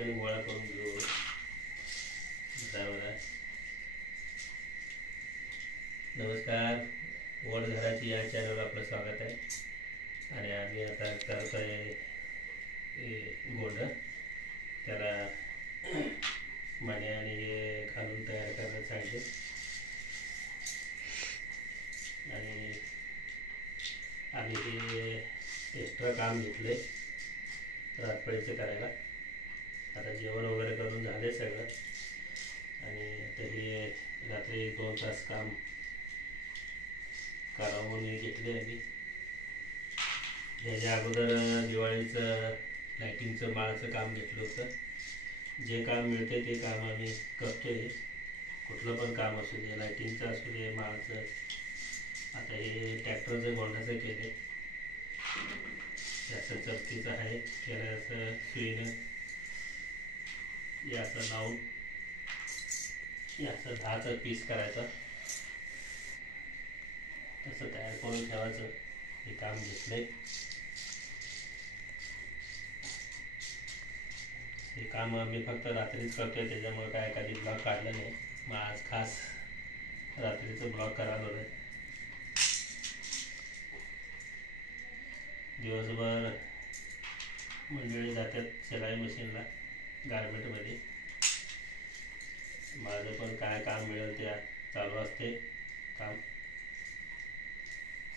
पटकन गोळा करून घेऊ. बरोबर. नमस्कार, वड घराची या चॅनलवर आपलं स्वागत आहे. आणि आम्ही आता करत आहे गोंड. त्याला मणे आणि हे घालून तयार करायला सांगितले. आणि आम्ही हे एक्स्ट्रा काम घेतले रातपळीचं करायला. आता जेवण वगैरे करून झाले सगळं. आणि आता हे रात्री 2 तास काम करावं म्हणून घेतले आम्ही. ह्याच्या अगोदर दिवाळीचं लाईटिंगचं माळाचं काम घेतलं होतं. जे काम मिळते ते काम आम्ही करतोय. कुठलं पण काम असू दे, लाईटिंगचं असू दे, माळाचं. आता हे ट्रॅक्टरचं गोंडाचं केले. असं चपटीचं आहे, त्याला असं सुईनं हे असं लावून हे असं 10चा पीस करायचा, तसं तयार करून ठेवायचं. हे काम घेतलंय. हे काम आम्ही फक्त रात्रीच करतोय, त्याच्यामुळे काय कधी ब्लॉग काढलं नाही. मग आज खास रात्रीचं ब्लॉग करायला होतं. दिवसभर मंडळी जातात शिलाई मशीनला, गारमेंटमध्ये. माझं पण काय काम मिळेल ते चालू असते काम.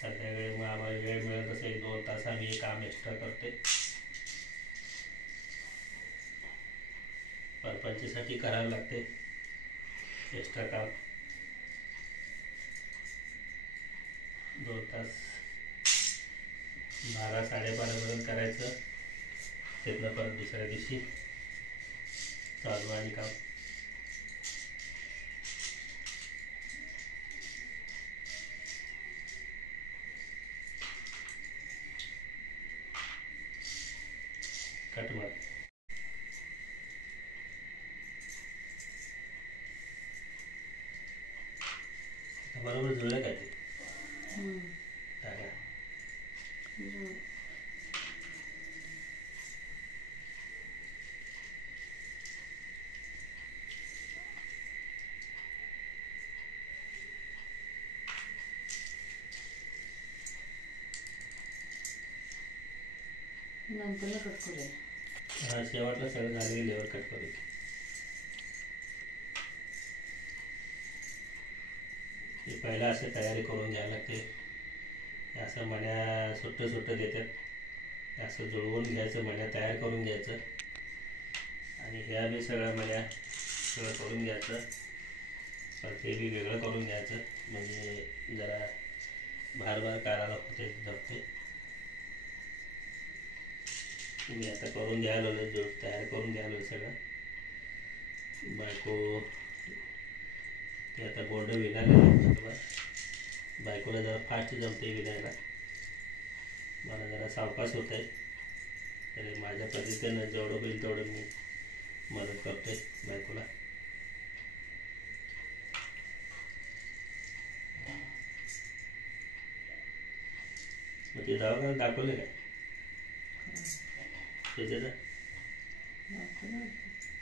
संध्याकाळी मग आम्हाला वेळ मिळेल तसं 1-2 तास आम्ही हे काम एक्स्ट्रा करते. परपंचसाठी करायला लागते एक्स्ट्रा काम. 2 तास 12-12:30 करायचं. तिथनं परत दुसऱ्या दिवशी चालू आणि काम. कट मार. बरोबर जुळलं काय ते टाका. नंतर कट करूया. हा, शेवटला सगळं झालं गेल्यावर कट करू. हे पहिला असं तयारी करून घ्यायला लागते. असं मण्या सुट्टं देतात, असं जुळवून घ्यायचं, मण्या तयार करून घ्यायचं. आणि ह्या बी सगळ्या मण्या सगळं करून घ्यायचं. पण ते बी वेगळं करून घ्यायचं, म्हणजे जरा भार काढायला होते, जमते. मी आता करून द्यायला जो तयार करून द्यायला सगळं. बायको ते आता गोंड विणायला. बायकोला जरा फास्ट जमते विणायला, मला जरा सावकाश होत आहे. तरी माझ्या पद्धतीनं जेवढं होईल तेवढं मी मदत करतोय बायकोला. मग ते दवाखान्यात दाखवले काय त्याच्यात?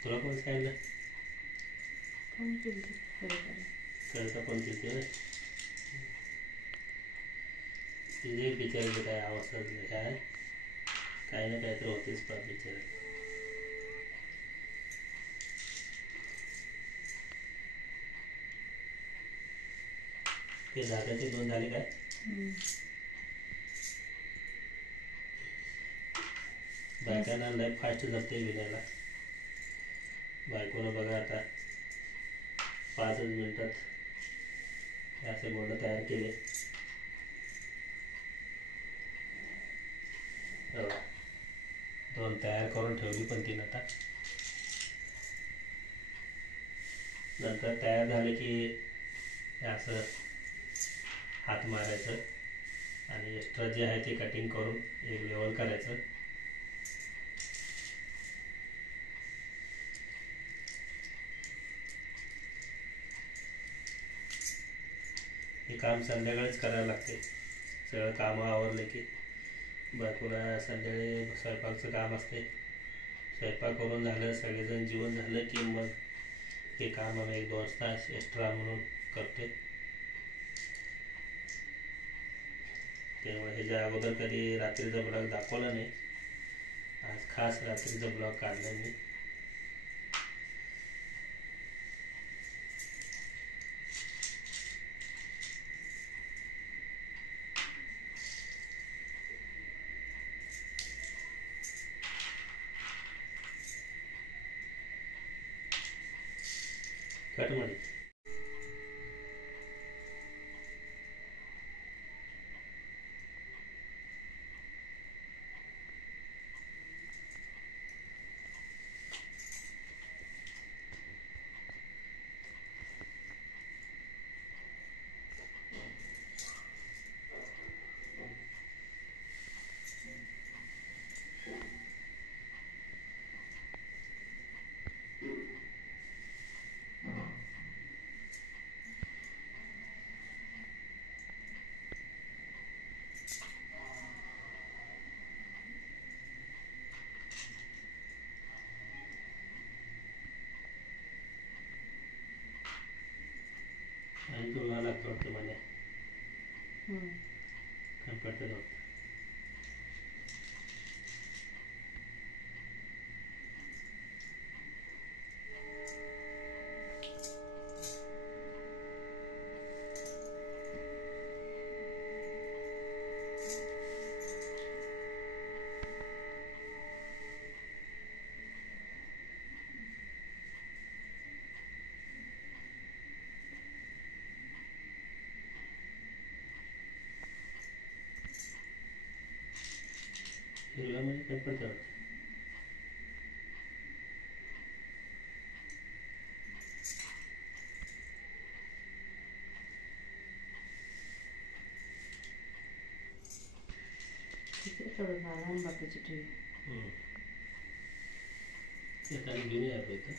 तुला कोण सांगितलं? कळता पण तिथे ना तिथे बिचारायचं काय अवस्था काय काही ना काय तर होतेच पण बिचार. ते दादाचे 2 झाले काय? बायकांना लय फास्ट जमते विणायला. बायकोनं बघा आता 5 मिनिटात असे गोंड तयार केले. 2 तयार करून ठेवली पण तीन. आता नंतर तयार झाले की असं हात मारायचं आणि एक्स्ट्रा जे आहे ते कटिंग करून एक लेवल करायचं. हे काम संध्याकाळीच करायला लागते. सगळं कामं आवरले की बायकोला संध्याकाळी स्वयंपाकचं काम असते. स्वयंपाक करून झालं, सगळेजण जेवण झालं की मग हे काम आम्ही 1-2 तास एक्स्ट्रा म्हणून करतोय. त्यामुळे ह्याच्या अगोदर कधी रात्रीचा ब्लॉग दाखवला नाही. आज खास रात्रीचा ब्लॉग काढला मी. कट ಮಾಡಿ आणि तुला लागतं वाटतं मला कम्प्युटर वाटतं. हिरव्यामध्ये काय पडतं वाटतं. थोडं घालून बाकीची ठेवी ते काही घेऊन यावं इथं.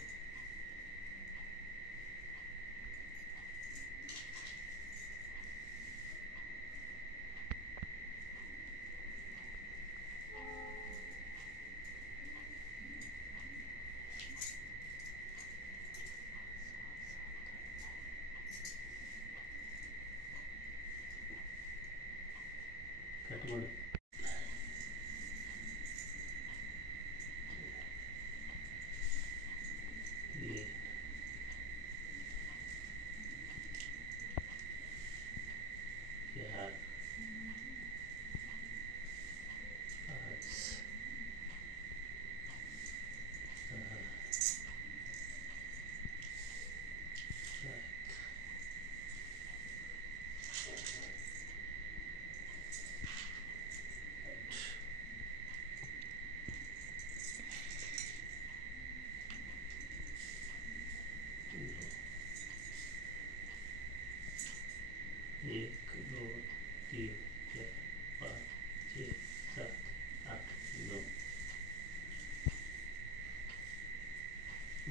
कट माಡು.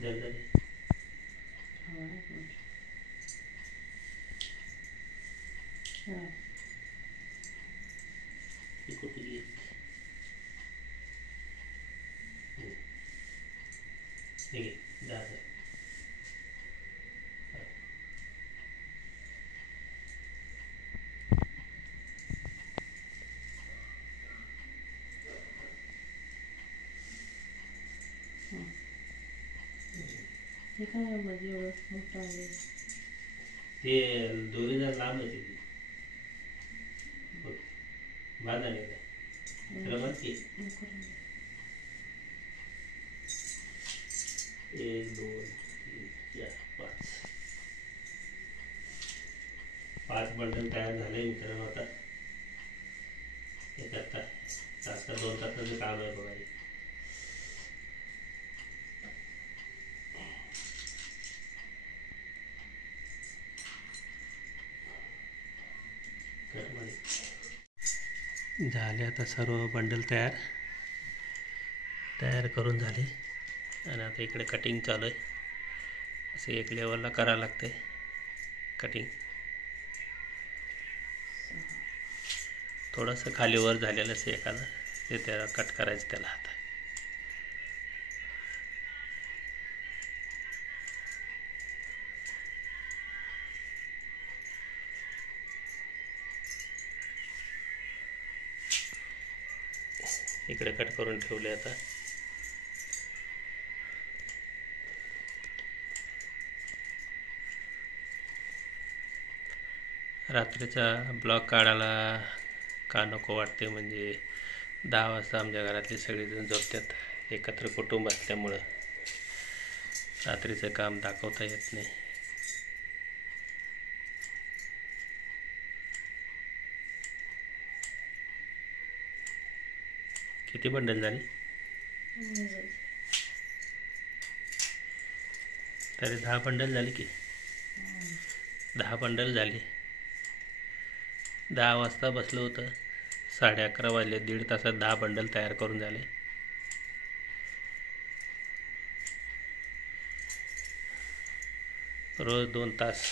दलदल कुठे गेली. ठीक आहे जायचं. हे काय मध्ये एवढं मोठं आहे. ते दोरीदार लांब आहे ती बाद आले का त्याला माहिती. 1 2 3 4 5 बंडल तयार झाले मित्रांनो. आता हे करता तास का 2 तासाचं काम आहे बघा. झाले आता सर्व बंडल तयार करून झाले आणि आता इकडे कटिंग चालू आहे. असे एक लेवलला करावं लागतं आहे कटिंग. थोडंसं खालीवर झालेलं असं एखादं ते त्याला कट करायचं त्याला आता. इकडे कट करून ठेवले. आता रात्रीचा ब्लॉग काढायला का नको वाटते, म्हणजे 10 वाजता आमच्या घरातले सगळेजण झोपतात. एकत्र कुटुंब असल्यामुळं रात्रीचं काम दाखवता येत नाही. किती बंडल झाली? तरी 10 बंडल झाली की 10 बंडल झाली. 10 वाजता बसलं होतं, 11:30 वाजले. 1.5 तासात 10 बंडल तयार करून झाले. रोज 2 तास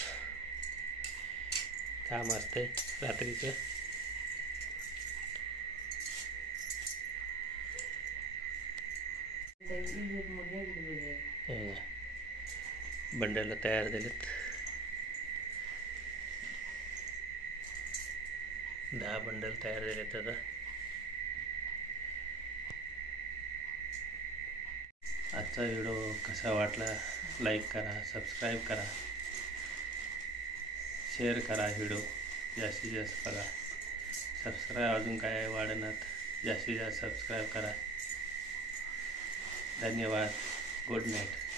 काम असते रात्रीचं. बंडल तयार झालेत. 10 बंडल तयार झालेत. आता आजचा व्हिडिओ कसा वाटला लाईक करा, सबस्क्राईब करा, शेअर करा. व्हिडिओ जास्तीत जास्त बघा. सबस्क्राईब अजून काय वाढणार, जास्तीत जास्त सबस्क्राईब करा. धन्यवाद. Good night.